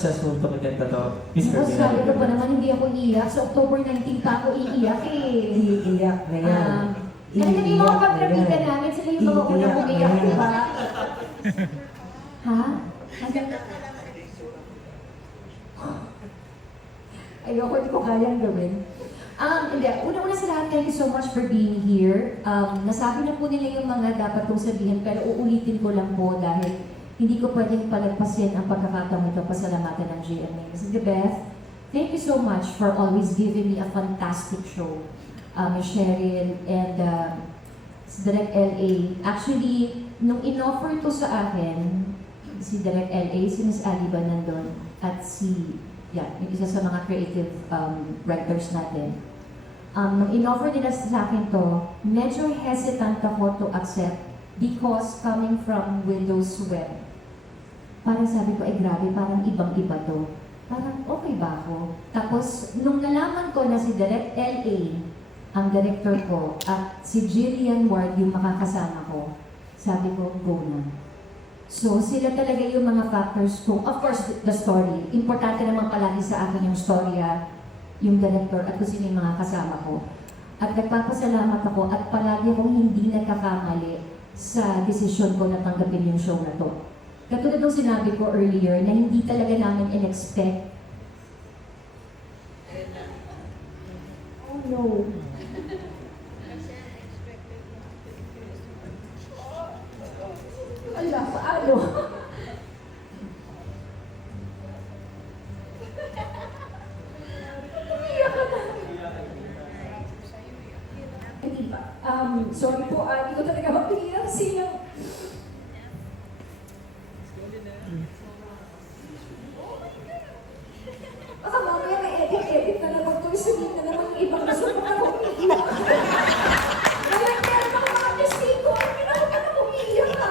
successful to maganda to, Mr. Tapos sabi ko pa naman, hindi ako iiyak. Sa October 19 pa ako iiyak eh. Iiyak na yan. Talaga yung mga pagkabitan namin, sila yung mga unang umiyak, di ba? Ha? Ayoko, hindi ko kayang gawin. Hindi. Una-una sa lahat, thank you so much for being here. Nasabi na po nila yung mga dapat kong sabihin, pero uulitin ko lang po dahil hindi ko pwedeng palagpasin ang pagkakataon ito, pasalamatan ng GMA. Mrs. Beth, thank you so much for always giving me a fantastic show. Cheryl and si Direk LA. Actually, nung in-offer to sa akin, si Direk LA, si Miss Ali ba nandun, at si, yung isa sa mga creative writers natin. Nung in-offer nila sa akin to, medyo hesitant ako to accept because coming from Windows Web, parang sabi ko, ay grabe, parang ibang-iba to. Parang okay ba ako? Tapos, nung nalaman ko na si Direk LA, ang director ko, at si Jillian Ward yung makakasama ko, sabi ko, go na. So, sila talaga yung mga factors ko. Of course, the story. Importante naman palagi sa akin yung storya, yung director, at kung sino yung mga kasama ko. At nagpapasalamat ako at palagi akong hindi nagkakamali sa desisyon ko na tanggapin yung show na to. Katulad ng sinabi ko earlier na hindi talaga namin in-expect. Oh no. Ala, paano? Umiyak ka na. Hindi ba? Sorry po, hindi ko talaga mapigilan silang. Baka mamaya may edit na naman ito. Isugin na naman yung ibang gusto ko na umiiyak. Kaya kaya naman mga testigo, hindi na ako na umiiyak ha.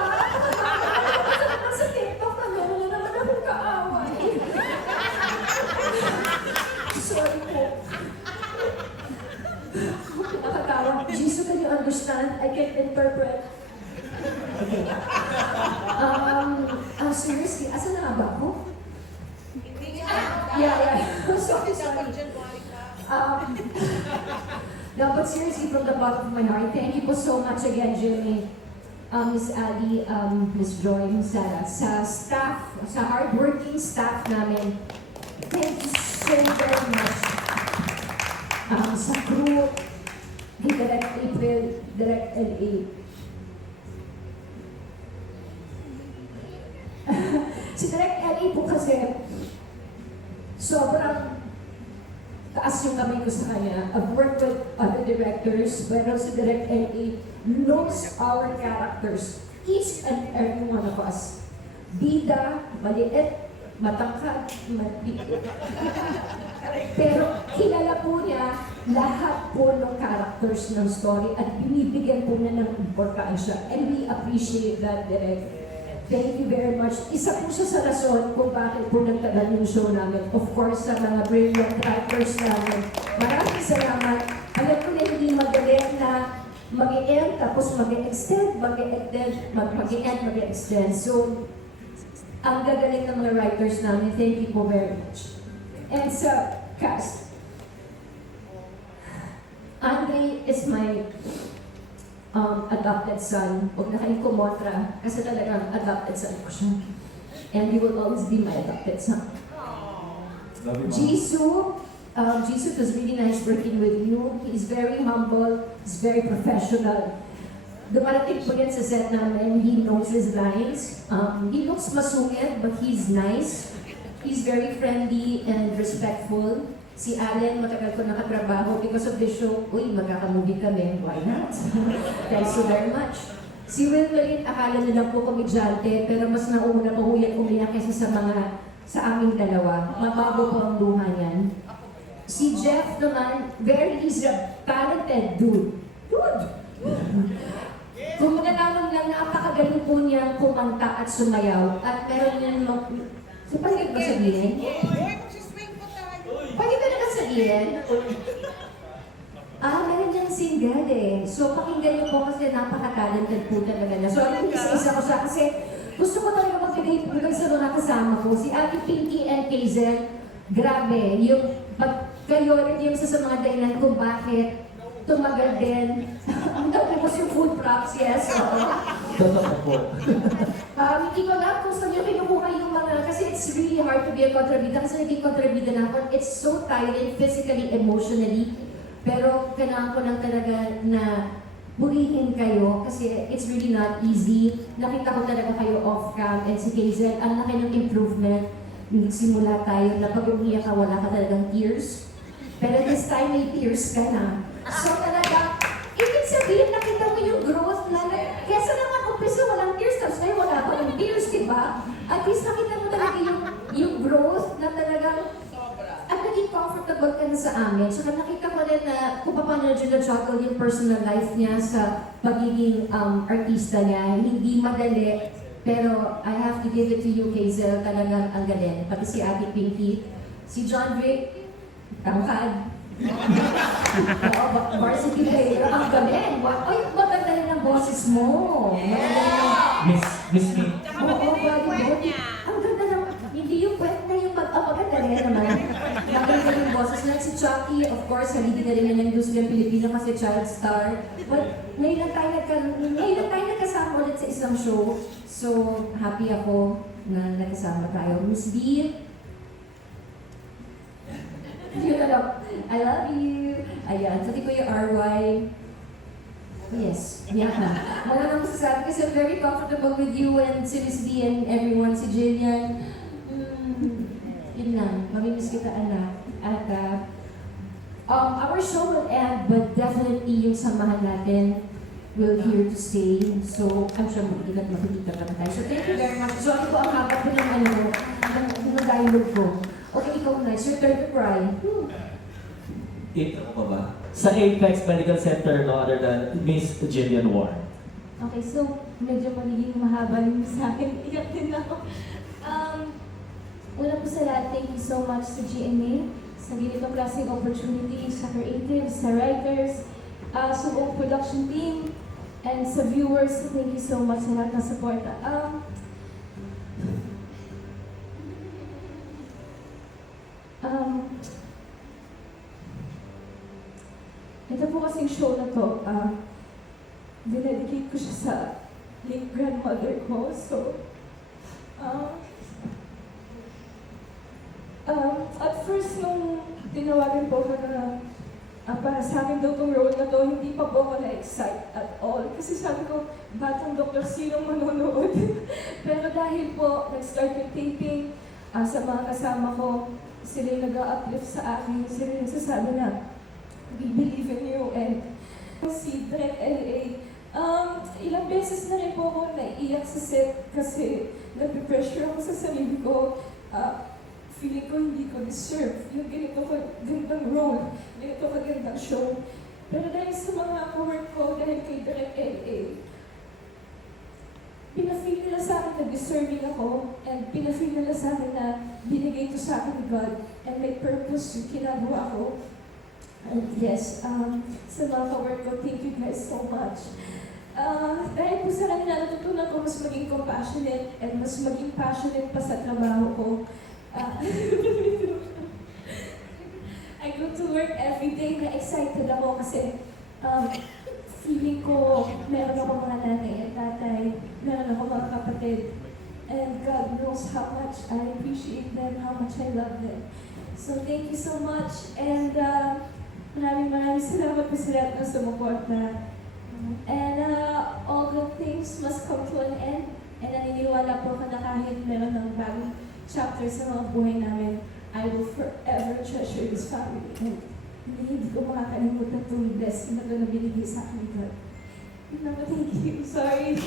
Nakakatawa sa TikTok na meron na naman akong kaaway. Sorry po. Nakatawa. Jesus, can you understand? I can interpret. Okay. Seriously, asan na nga ba ako? Yeah. sorry. No, but seriously, from the bottom of my heart, thank you po so much again, Jimmy, Miss Ali, Miss Joy, Miss Sarah, sa staff, sa hardworking staff namin. Thank you so very much. Sa crew, di Direct April, Direct LA. Si Direct LA po kasi, sobrang taas yung kamay ko sa kanya. I've worked with other directors, pero si Direct LA knows our characters, each and every one of us. Bida, maliit, matangkad, maliit. Pero kilala po niya lahat po ng characters ng story at binibigyan po niya ng importansya. And we appreciate that, Direct. Thank you very much. Isa po siya sa rason kung bakit po nagtagal yung show namin. Of course, sa mga brilliant writers namin. Maraming salamat. Alam ko na hindi madali na mag-i-end, tapos mag-i-extend, mag-i-extend. So, ang gagaling ng mga writers namin. Thank you po very much. And sa cast, Andre is my adopted son. Huwag na kayong kumontra kasi talagang adopted son ko siya. And he will always be my adopted son. Jisoo, Jisoo, it was really nice working with you. He's very humble, he's very professional. Dumarating po yan sa set namin, he knows his lines. He looks masungit, but he's nice. He's very friendly and respectful. Si Allen, matagal ko nakatrabaho because of this show. Uy, magkakamovie kami. Why not? Thanks so very much. Si Will Marin, akala nilang po komedyante, pero mas nauna pa huyang umiyak kaysa sa aming dalawa. Mabago po ang luha niyan. Si Jeff naman, he's a talented dude. Kung nalaman lang, napakagaling po niyang kumanta at sumayaw. At meron niyan, pwede ba sabihin? Pwede ba naman sabihin? Meron niyang single eh. So, pakinggan niyo po kasi napaka-talented po talaga na. So, isa-isa ko siya kasi gusto ko talaga magbigay hanggang sa mga kasama ko, si Ate Pinky and Hazel, grabe, yung pag-priority yung sa mga dahilan kung bakit tumagal din. Ang tapos yung food props, yes. Totoo po. Hindi ko alam kung saan yung kinukuha yung mga, kasi it's really hard to be a kontrabida. Kasi naging kontrabida na ako, it's so tiring physically, emotionally. Pero kailangan ko lang talaga na purihin kayo kasi it's really not easy. Nakita ko talaga kayo off-cam and si Hazel, ang laki ng improvement. Simula tayo na pag umiyak ka, wala ka talagang tears. Pero this time may tears ka na. So talaga, ibig sabihin, nakita mo yung growth na, kesa naman umpisa walang tears, tapos ngayon wala pa ng tears, di ba? At least nakita mo talaga yung growth na talagang at naging comfortable ka na sa amin. So nakita ko rin na kung paano na juggle yung personal life niya sa pagiging artista niya. Hindi madali, pero I have to give it to you, Hazel, talagang ang galing. Pati si Ate Pinky, si John Vic, tangkad. Oo, varsity player, ang galing. Ay, maganda rin ang boses mo. Miss me. Oo, body. Ang ganda ng, hindi yung pwede na yung maganda rin naman. Maganda yung boses na si Chucky, of course, haligi na rin ng industriya ng Pilipino kasi child star. But ngayon lang tayo nagkasama ulit sa isang show. So, happy ako na nagkasama tayo. Miss B, yun alam, I love you. Ayan, pati ko yung RY. Yes, yeah. Wala nang masasabi kasi I'm very comfortable with you and si Miss B and everyone, si Jillian. Yun lang, mamimiss kita anak. At our show will end, but definitely yung samahan natin will here to stay. So, I'm sure makikita pa tayo. So, thank you very much. So, ano po ang haba ko ng dialogue ko. Okay, ikaw na. It's your turn to cry. Intro ko pa ba? Sa Apex Medical Center, no other than Miss Jillian Warren. Okay, so medyo magiging mahaba yung sa akin. Iyak din ako. Una po sa lahat, thank you so much sa GMA, sa ganitong klaseng opportunity, sa creatives, sa writers, sa buong production team, and sa viewers. Thank you so much sa lahat ng support. Ito po kasing show na to, dinedicate ko siya sa late grandmother ko. So, at first nung tinawagan po ko na para sa akin daw tong role na to, hindi pa po ako na-excite at all. Kasi sabi ko, batang Dr. Sinong manonood? Pero dahil po, nag-start yung taping, sa mga kasama ko, sila yung nag-uplift sa akin, sila yung nagsasabi na, we believe in you, and si Direk LA. Ilang beses na rin po ako naiiyak sa set kasi napipressure ako sa sarili ko. Feeling ko hindi ko deserve yung ganito kagandang role, ganito kagandang show. Pero dahil sa mga ka-work ko, dahil kay Direk LA, pinafeel nila sa akin na deserving ako, and pinafeel nila sa akin na binigay ito sa akin ni God, and may purpose yung ginagawa ko. And yes, sa mga ka-work ko, thank you guys so much. Dahil po sa kanila, natutunan ko mas maging compassionate and mas maging passionate pa sa trabaho ko. I go to work every day na excited ako kasi feeling ko meron ako mga nanay at tatay, meron ako mga kapatid. And God knows how much I appreciate them, how much I love them. So thank you so much. And maraming salamat po sa lahat ng sumuporta. And all good things must come to an end. And naniniwala po ka na kahit meron ng bagong chapter sa mga buhay namin, I will forever treasure this family. And hindi ko makakalimutan itong blessing na ito na binigay sa akin ni God. Thank you. Sorry.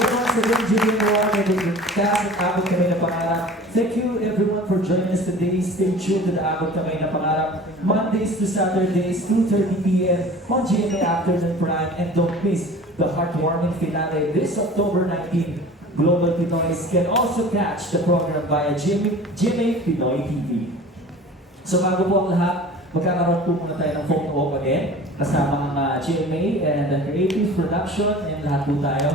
Once again, Jillian Warren and the cast at Abot Kamay na Pangarap. Thank you everyone for joining us today. Stay tuned to the Abot Kamay na Pangarap. Mondays to Saturdays, 2:30 p.m. on GMA Afternoon Prime. And don't miss the heartwarming finale this October 19. Global Pinoys can also catch the program via GMA Pinoy TV. So bago po ang lahat, magkakaroon po muna tayo ng photo op again. Kasama ang GMA and the Creative Production and lahat po tayo.